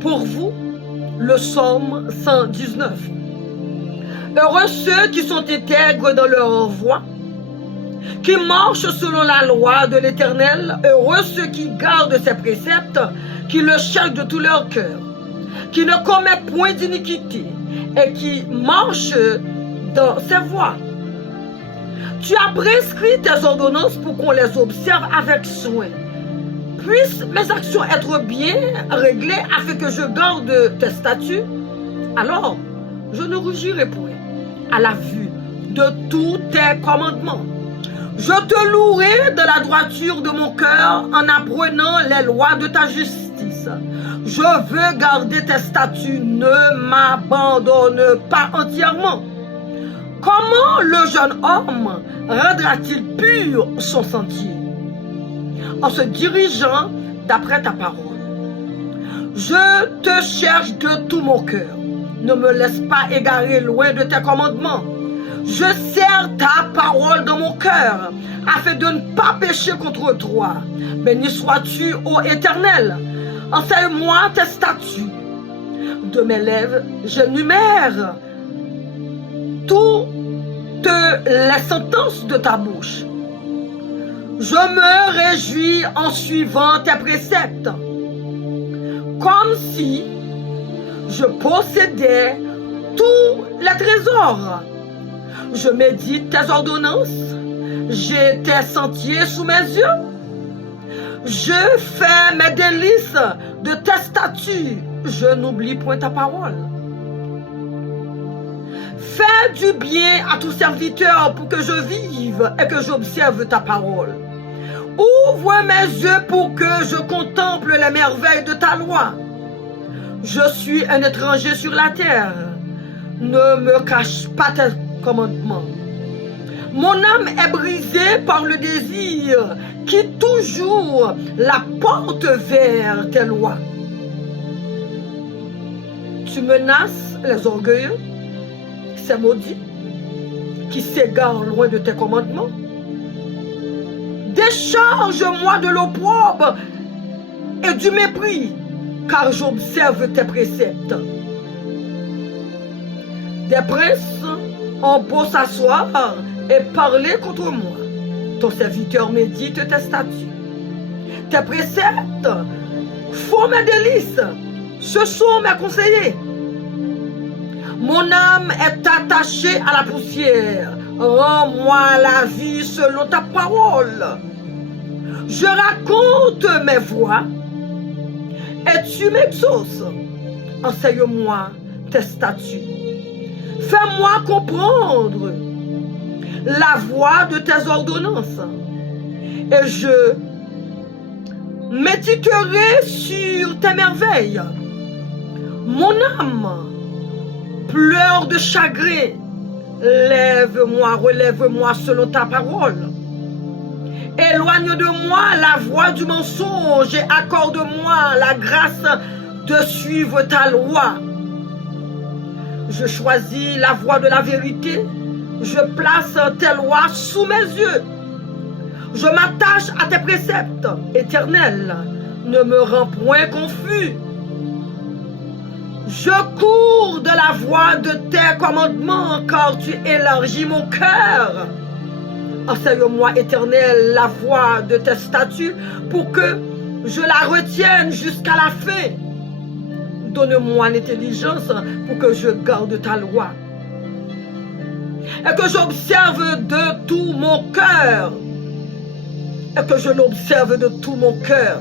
Pour vous, le psaume 119. Heureux ceux qui sont intègres dans leur voie, qui marchent selon la loi de l'Éternel. Heureux ceux qui gardent ses préceptes, qui le cherchent de tout leur cœur, qui ne commettent point d'iniquité et qui marchent dans ses voies. Tu as prescrit tes ordonnances pour qu'on les observe avec soin. Puissent mes actions être bien réglées afin que je garde tes statuts, alors je ne rougirai point à la vue de tous tes commandements. Je te louerai de la droiture de mon cœur en apprenant les lois de ta justice. Je veux garder tes statuts, ne m'abandonne pas entièrement. Comment le jeune homme rendra-t-il pur son sentier? En se dirigeant d'après ta parole. Je te cherche de tout mon cœur. Ne me laisse pas égarer loin de tes commandements. Je serre ta parole dans mon cœur, afin de ne pas pécher contre toi. Béni sois-tu, ô Éternel. Enseigne-moi tes statuts. De mes lèvres, j'énumère toutes les sentences de ta bouche. Je me réjouis en suivant tes préceptes, comme si je possédais tous les trésors. Je médite tes ordonnances, j'ai tes sentiers sous mes yeux. Je fais mes délices de tes statuts, je n'oublie point ta parole. Fais du bien à tout serviteur pour que je vive et que j'observe ta parole. Ouvre mes yeux pour que je contemple les merveilles de ta loi. Je suis un étranger sur la terre. Ne me cache pas tes commandements. Mon âme est brisée par le désir qui toujours la porte vers tes lois. Tu menaces les orgueilleux, ces maudits, qui s'égarent loin de tes commandements. Décharge-moi de l'opprobre et du mépris, car j'observe tes préceptes. Des princes ont beau s'asseoir et parler contre moi. Ton serviteur médite tes statuts. Tes préceptes font mes délices. Ce sont mes conseillers. Mon âme est attachée à la poussière. Rends-moi la vie selon ta parole. Je raconte mes voies et tu m'exauces. Enseigne-moi tes statuts. Fais-moi comprendre la voie de tes ordonnances. Et je méditerai sur tes merveilles. Mon âme pleure de chagrin. Lève-moi, relève-moi selon ta parole. Éloigne de moi la voie du mensonge et accorde-moi la grâce de suivre ta loi. Je choisis la voie de la vérité. Je place tes lois sous mes yeux. Je m'attache à tes préceptes éternels. Ne me rends point confus. Je cours de la voie de tes commandements, car tu élargis mon cœur. Enseigne-moi, Éternel, la voie de tes statuts, pour que je la retienne jusqu'à la fin. Donne-moi l'intelligence pour que je garde ta loi. Et que j'observe de tout mon cœur. Et que je l'observe de tout mon cœur.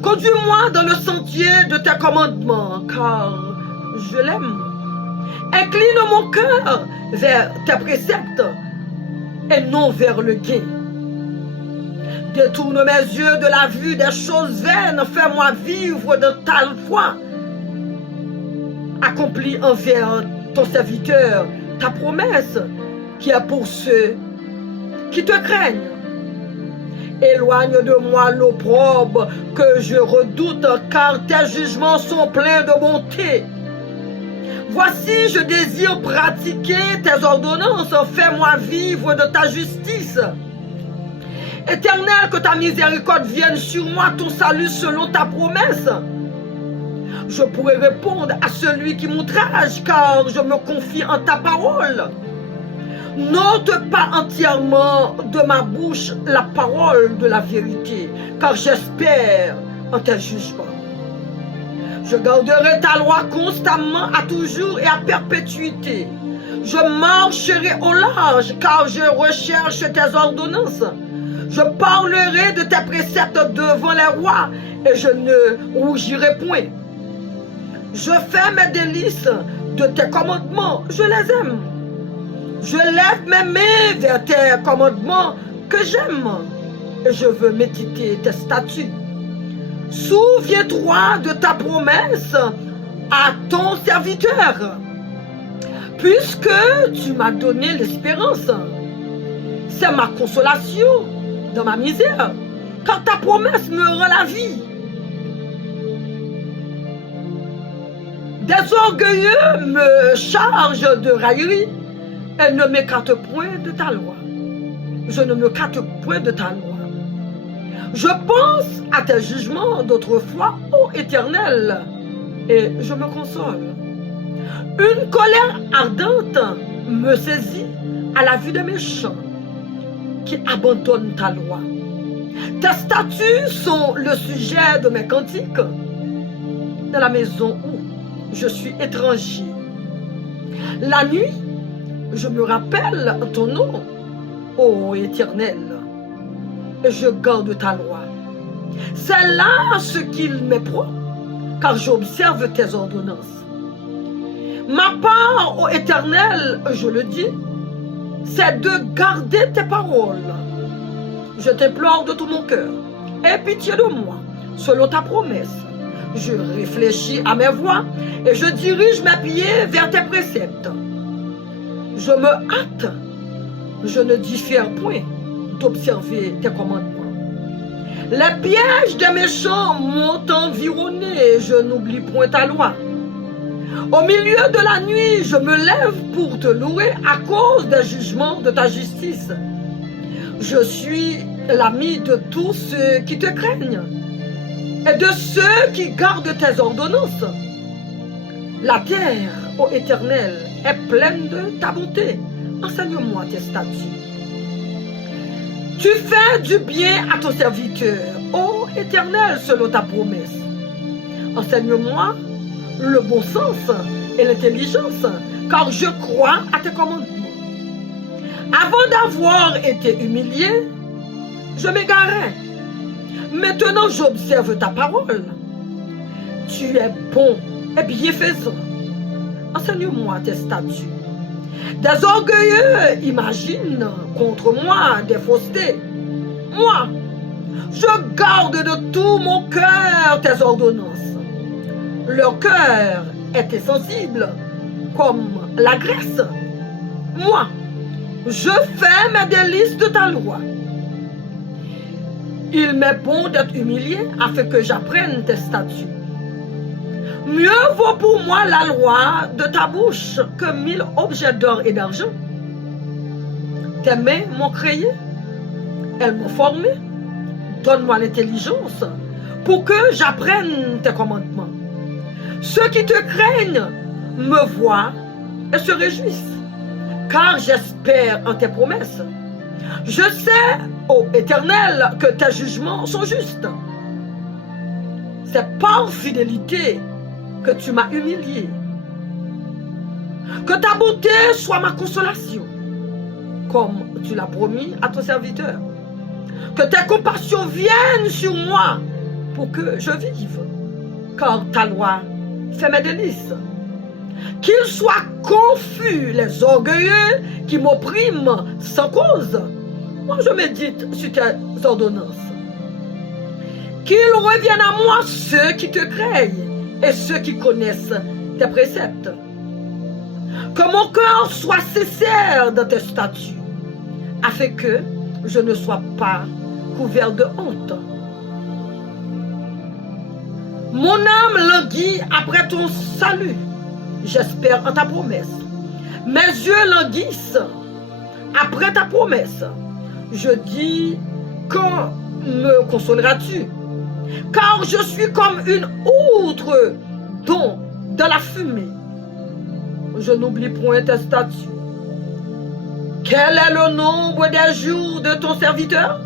Conduis-moi dans le sentier de tes commandements, car je l'aime. Incline mon cœur vers tes préceptes et non vers le gain. Détourne mes yeux de la vue des choses vaines, fais-moi vivre de ta foi. Accomplis envers ton serviteur ta promesse qui est pour ceux qui te craignent. Éloigne de moi l'opprobre que je redoute, car tes jugements sont pleins de bonté. Voici, je désire pratiquer tes ordonnances, fais-moi vivre de ta justice. Éternel, que ta miséricorde vienne sur moi, ton salut selon ta promesse. Je pourrais répondre à celui qui m'outrage, car je me confie en ta parole. N'ôte pas entièrement de ma bouche la parole de la vérité, car j'espère en tes jugements. Je garderai ta loi constamment, à toujours et à perpétuité. Je marcherai au large, car je recherche tes ordonnances. Je parlerai de tes préceptes devant les rois, et je ne rougirai point. Je fais mes délices de tes commandements, je les aime. Je lève mes mains vers tes commandements que j'aime, et je veux méditer tes statuts. Souviens-toi de ta promesse à ton serviteur, puisque tu m'as donné l'espérance. C'est ma consolation dans ma misère, car ta promesse me rend la vie. Des orgueilleux me chargent de raillerie et ne m'écarte point de ta loi. Je ne me carte point de ta loi. Je pense à tes jugements d'autrefois, ô Éternel, et je me console. Une colère ardente me saisit à la vue des méchants qui abandonnent ta loi. Tes statuts sont le sujet de mes cantiques dans la maison où je suis étranger. La nuit, je me rappelle ton nom, ô Éternel, et je garde ta loi. C'est là ce qu'il m'est propre, car j'observe tes ordonnances. Ma part, ô Éternel, je le dis, c'est de garder tes paroles. Je t'implore de tout mon cœur, aie pitié de moi, selon ta promesse. Je réfléchis à mes voies et je dirige mes pieds vers tes préceptes. Je me hâte, je ne diffère point d'observer tes commandements. Les pièges des méchants m'ont environné et je n'oublie point ta loi. Au milieu de la nuit, je me lève pour te louer à cause des jugements de ta justice. Je suis l'ami de tous ceux qui te craignent et de ceux qui gardent tes ordonnances. La terre, ô Éternel, est pleine de ta bonté. Enseigne-moi tes statuts. Tu fais du bien à ton serviteur, ô Éternel, selon ta promesse. Enseigne-moi le bon sens et l'intelligence, car je crois à tes commandements. Avant d'avoir été humilié, je m'égarais. Maintenant, j'observe ta parole. Tu es bon et bienfaisant. Enseigne-moi tes statuts. Des orgueilleux imaginent contre moi des faussetés. Moi, je garde de tout mon cœur tes ordonnances. Leur cœur est insensible comme la graisse. Moi, je fais mes délices de ta loi. Il m'est bon d'être humilié afin que j'apprenne tes statuts. Mieux vaut pour moi la loi de ta bouche que 1000 objets d'or et d'argent. Tes mains m'ont créé, elles m'ont formé. Donne-moi l'intelligence pour que j'apprenne tes commandements. Ceux qui te craignent me voient et se réjouissent, car j'espère en tes promesses. Je sais, ô Éternel, que tes jugements sont justes. C'est par fidélité que tu m'as humilié. Que ta bonté soit ma consolation, comme tu l'as promis à ton serviteur. Que tes compassions viennent sur moi pour que je vive, car ta loi fait mes délices. Qu'ils soient confus les orgueilleux qui m'oppriment sans cause. Moi je médite sur tes ordonnances. Qu'ils reviennent à moi ceux qui te craignent et ceux qui connaissent tes préceptes. Que mon cœur soit sincère dans tes statuts, afin que je ne sois pas couvert de honte. Mon âme languit après ton salut. J'espère en ta promesse. Mes yeux languissent après ta promesse. Je dis, quand me consoleras-tu? Car je suis comme une outre dont dans la fumée, je n'oublie point tes statuts. Quel est le nombre des jours de ton serviteur?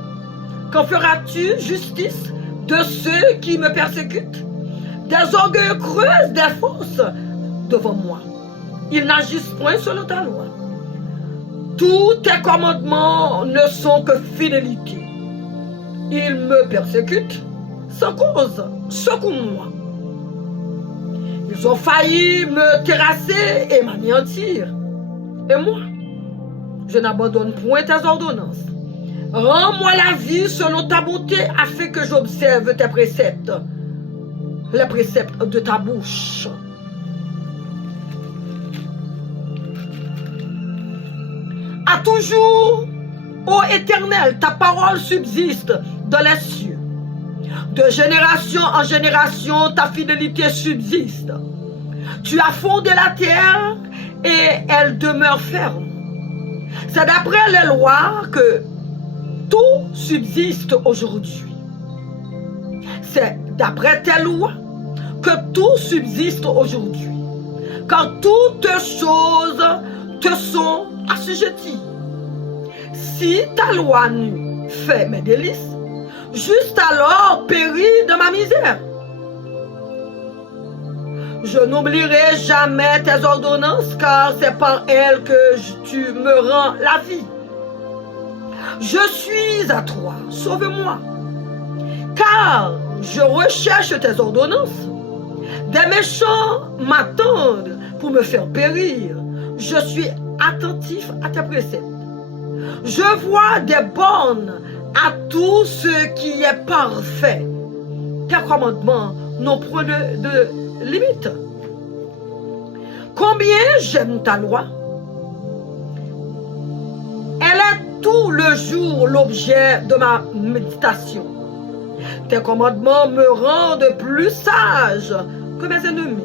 Quand feras-tu justice de ceux qui me persécutent? Des orgueils creusent des fosses devant moi. Ils n'agissent point selon ta loi. Tous tes commandements ne sont que fidélité. Ils me persécutent sans cause. Secours-moi. Ils ont failli me terrasser et m'anéantir. Et moi, je n'abandonne point tes ordonnances. Rends-moi la vie selon ta bonté afin que j'observe tes préceptes, les préceptes de ta bouche. À toujours, ô Éternel, ta parole subsiste dans les cieux. De génération en génération, ta fidélité subsiste. Tu as fondé la terre et elle demeure ferme. C'est d'après les lois que tout subsiste aujourd'hui. C'est d'après tes lois que tout subsiste aujourd'hui. Car toutes choses te sont assujetties. Si ta loi nue fait mes délices, juste alors péris de ma misère. Je n'oublierai jamais tes ordonnances, car c'est par elles que tu me rends la vie. Je suis à toi, sauve-moi, car je recherche tes ordonnances. Des méchants m'attendent pour me faire périr. Je suis attentif à tes préceptes. Je vois des bornes à tout ce qui est parfait. Tes commandements n'ont point de limite. Combien j'aime ta loi. Elle est tout le jour l'objet de ma méditation. Tes commandements me rendent plus sage que mes ennemis,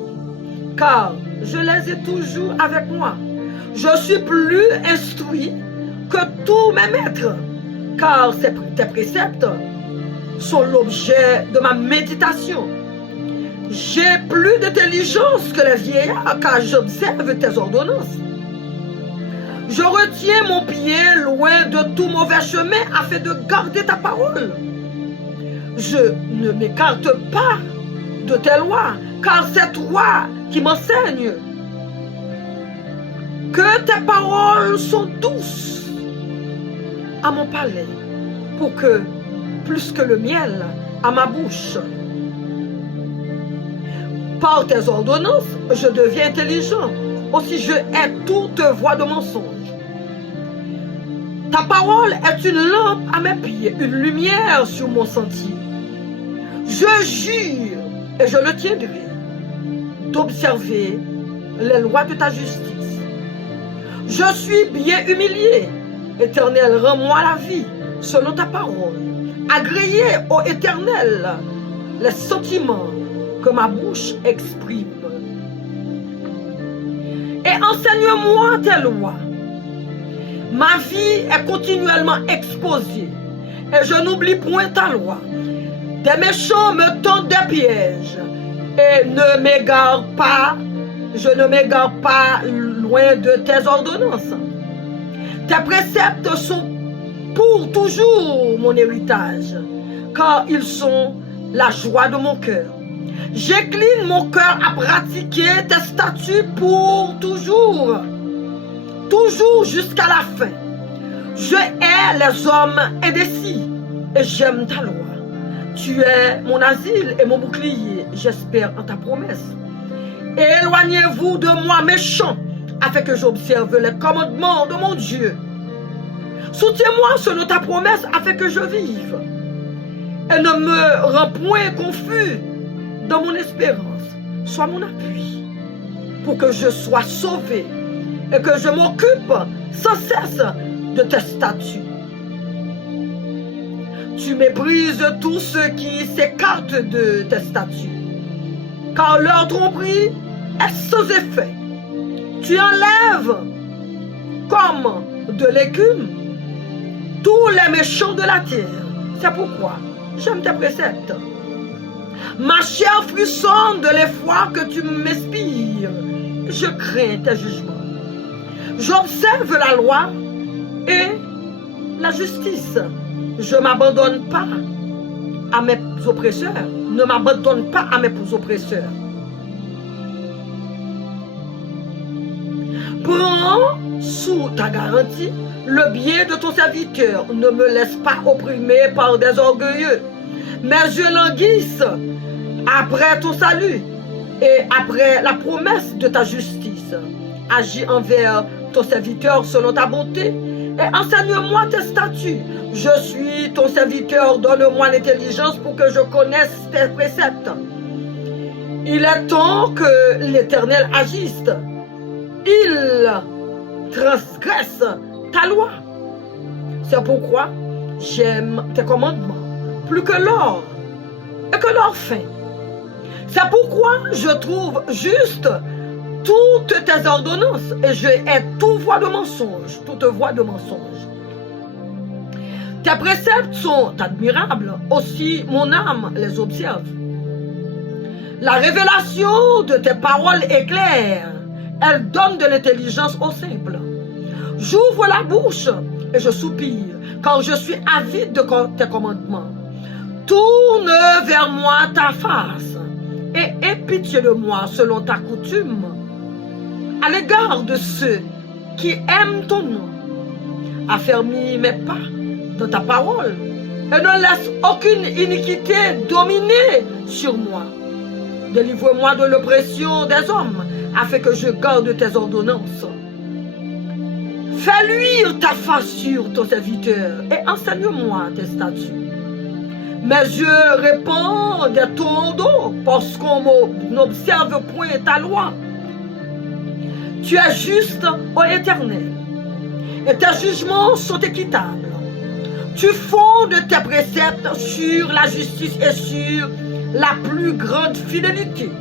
car je les ai toujours avec moi. Je suis plus instruit que tous mes maîtres, car tes préceptes sont l'objet de ma méditation. J'ai plus d'intelligence que les vieillards, car j'observe tes ordonnances. Je retiens mon pied loin de tout mauvais chemin afin de garder ta parole. Je ne m'écarte pas de tes lois, car c'est toi qui m'enseignes. Que tes paroles sont douces à mon palais, pour que, plus que le miel, à ma bouche. Par tes ordonnances, je deviens intelligent. Aussi je hais toute voix de mensonge. Ta parole est une lampe à mes pieds, une lumière sur mon sentier. Je jure, et je le tiendrai, d'observer les lois de ta justice. Je suis bien humilié. Éternel, rends-moi la vie selon ta parole. Agréez, ô Éternel, les sentiments que ma bouche exprime. Et enseigne-moi tes lois. Ma vie est continuellement exposée et je n'oublie point ta loi. Des méchants me tendent des pièges et ne m'égare pas, je ne m'égare pas loin de tes ordonnances. Tes préceptes sont pour toujours mon héritage, car ils sont la joie de mon cœur. J'incline mon cœur à pratiquer tes statuts pour toujours, toujours jusqu'à la fin. Je hais les hommes indécis et j'aime ta loi. Tu es mon asile et mon bouclier, j'espère en ta promesse. Éloignez-vous de moi, méchants, afin que j'observe les commandements de mon Dieu. Soutiens-moi selon ta promesse, afin que je vive. Et ne me rends point confus dans mon espérance. Sois mon appui, pour que je sois sauvé et que je m'occupe sans cesse de tes statuts. Tu méprises tous ceux qui s'écartent de tes statuts, car leur tromperie est sans effet. Tu enlèves comme de l'écume tous les méchants de la terre. C'est pourquoi j'aime tes préceptes. Ma chair frissonne de l'effroi que tu m'inspires. Je crains tes jugements. J'observe la loi et la justice. Je ne m'abandonne pas à mes oppresseurs. Ne m'abandonne pas à mes oppresseurs. Prends sous ta garantie le bien de ton serviteur. Ne me laisse pas opprimer par des orgueilleux. Mes yeux languissent après ton salut et après la promesse de ta justice. Agis envers ton serviteur selon ta bonté et enseigne-moi tes statuts. Je suis ton serviteur, donne-moi l'intelligence pour que je connaisse tes préceptes. Il est temps que l'Éternel agisse. Il transgresse ta loi. C'est pourquoi j'aime tes commandements plus que l'or et que l'or fin. C'est pourquoi je trouve juste toutes tes ordonnances et je hais toute voie de mensonge, toute voie de mensonge. Tes préceptes sont admirables, aussi mon âme les observe. La révélation de tes paroles est claire, elle donne de l'intelligence aux simples. J'ouvre la bouche et je soupire, car je suis avide de tes commandements. Tourne vers moi ta face et aie pitié de moi selon ta coutume, à l'égard de ceux qui aiment ton nom. Affermis mes pas dans ta parole et ne laisse aucune iniquité dominer sur moi. Délivre-moi de l'oppression des hommes afin que je garde tes ordonnances. Fais luire ta face sur ton serviteur et enseigne-moi tes statuts. Mes yeux répandent ton dos parce qu'on n'observe point ta loi. Tu es juste, ô Éternel, et tes jugements sont équitables. Tu fondes tes préceptes sur la justice et sur la plus grande fidélité.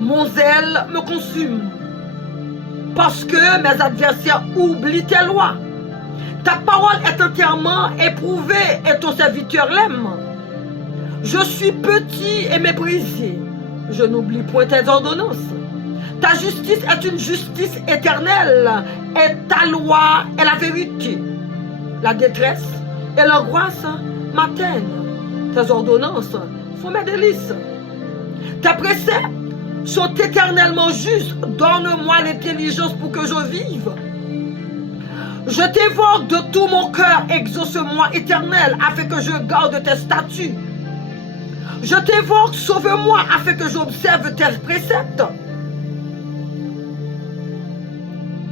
Mon zèle me consume parce que mes adversaires oublient tes lois. Ta parole est entièrement éprouvée et ton serviteur l'aime. Je suis petit et méprisé. Je n'oublie point tes ordonnances. Ta justice est une justice éternelle et ta loi est la vérité. La détresse et l'angoisse m'atteignent. Tes ordonnances font mes délices. Tes préceptes sont éternellement justes. Donne-moi l'intelligence pour que je vive. Je t'évoque de tout mon cœur, exauce-moi éternel, afin que je garde tes statuts. Je t'évoque, sauve-moi, afin que j'observe tes préceptes.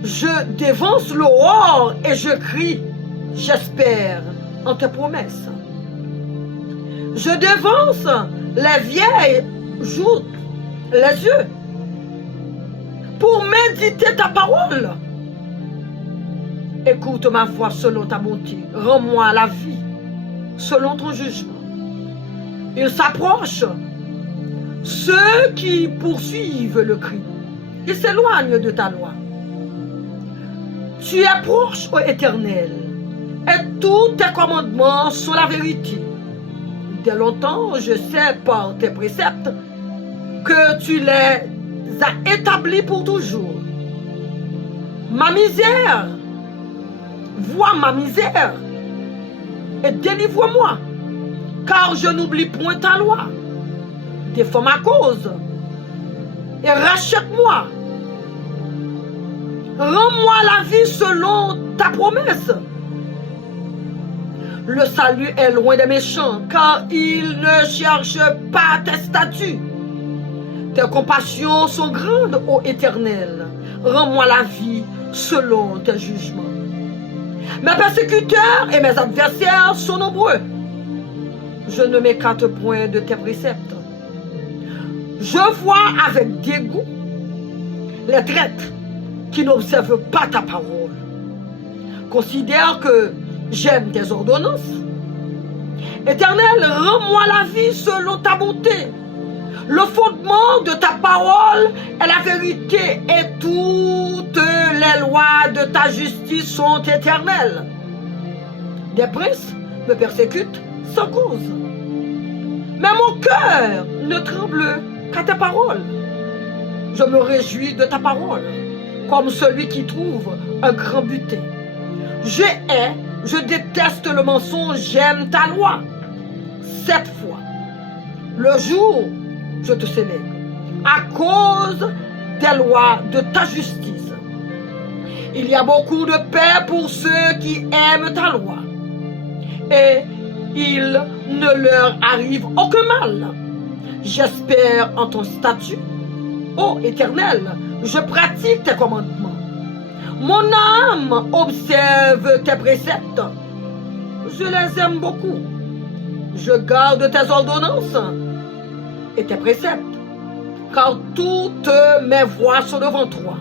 Je dévance l'aurore et je crie, j'espère en tes promesses. Je dévance les vieilles joutes, les yeux, pour méditer ta parole. Écoute ma voix selon ta bonté. Rends-moi la vie selon ton jugement. Ils s'approchent, ceux qui poursuivent le cri. Ils s'éloignent de ta loi. Tu es proche, ô Éternel, et tous tes commandements sont la vérité. Dès longtemps, je sais par tes préceptes que tu les as établis pour toujours. Ma misère, vois ma misère et délivre-moi, car je n'oublie point ta loi. Défends ma cause et rachète-moi. Rends-moi la vie selon ta promesse. Le salut est loin des méchants, car ils ne cherchent pas tes statuts. Tes compassions sont grandes, ô Éternel. Rends-moi la vie selon tes jugements. Mes persécuteurs et mes adversaires sont nombreux. Je ne m'écarte point de tes préceptes. Je vois avec dégoût les traîtres qui n'observent pas ta parole. Considère que j'aime tes ordonnances. Éternel, rends-moi la vie selon ta bonté. Le fondement de ta parole est la vérité et toutes les lois de ta justice sont éternelles. Des princes me persécutent sans cause. cœur ne tremble qu'à tes paroles. Je me réjouis de ta parole, comme celui qui trouve un grand butin. Je déteste le mensonge, j'aime ta loi. 7 fois, le jour, je te célèbre, à cause des lois de ta justice. Il y a beaucoup de paix pour ceux qui aiment ta loi, et il ne leur arrive aucun mal. J'espère en ton statut, ô Éternel, je pratique tes commandements. Mon âme observe tes préceptes, je les aime beaucoup. Je garde tes ordonnances et tes préceptes, car toutes mes voies sont devant toi.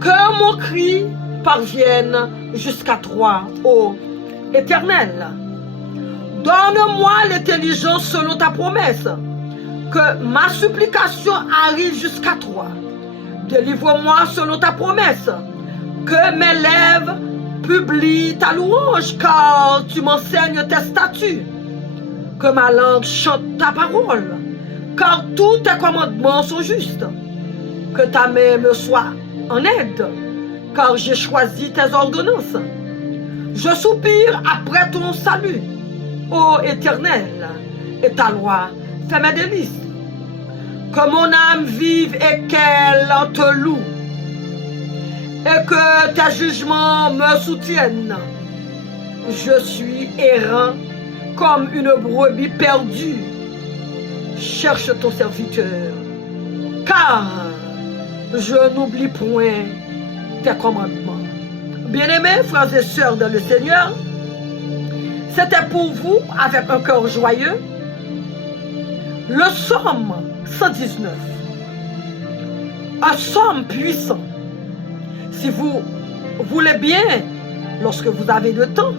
Que mon cri parvienne jusqu'à toi, ô Éternel. Donne-moi l'intelligence selon ta promesse, que ma supplication arrive jusqu'à toi. Délivre-moi selon ta promesse, que mes lèvres publient ta louange, car tu m'enseignes tes statuts. Que ma langue chante ta parole, car tous tes commandements sont justes. Que ta main me soit en aide, car j'ai choisi tes ordonnances. Je soupire après ton salut, ô Éternel, et ta loi fait mes délices. Que mon âme vive et qu'elle te loue, et que tes jugements me soutiennent. Je suis errant comme une brebis perdue. Cherche ton serviteur, car je n'oublie point tes commandements. Bien-aimés, frères et sœurs dans le Seigneur, c'était pour vous, avec un cœur joyeux, le psaume 119. Un psaume puissant. Si vous voulez bien, lorsque vous avez le temps,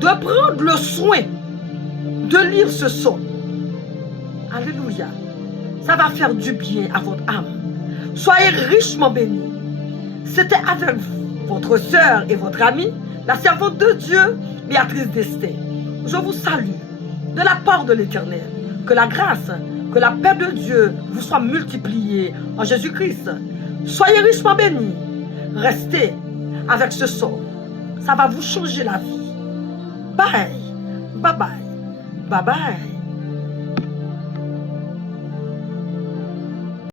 de prendre le soin de lire ce psaume. Alléluia. Ça va faire du bien à votre âme. Soyez richement bénis. C'était avec votre sœur et votre amie, la servante de Dieu, Béatrice Destin. Je vous salue de la part de l'Éternel. Que la grâce, que la paix de Dieu vous soit multipliée en Jésus-Christ. Soyez richement bénis. Restez avec ce psaume. Ça va vous changer la vie. Bye. Bye bye. Bye bye.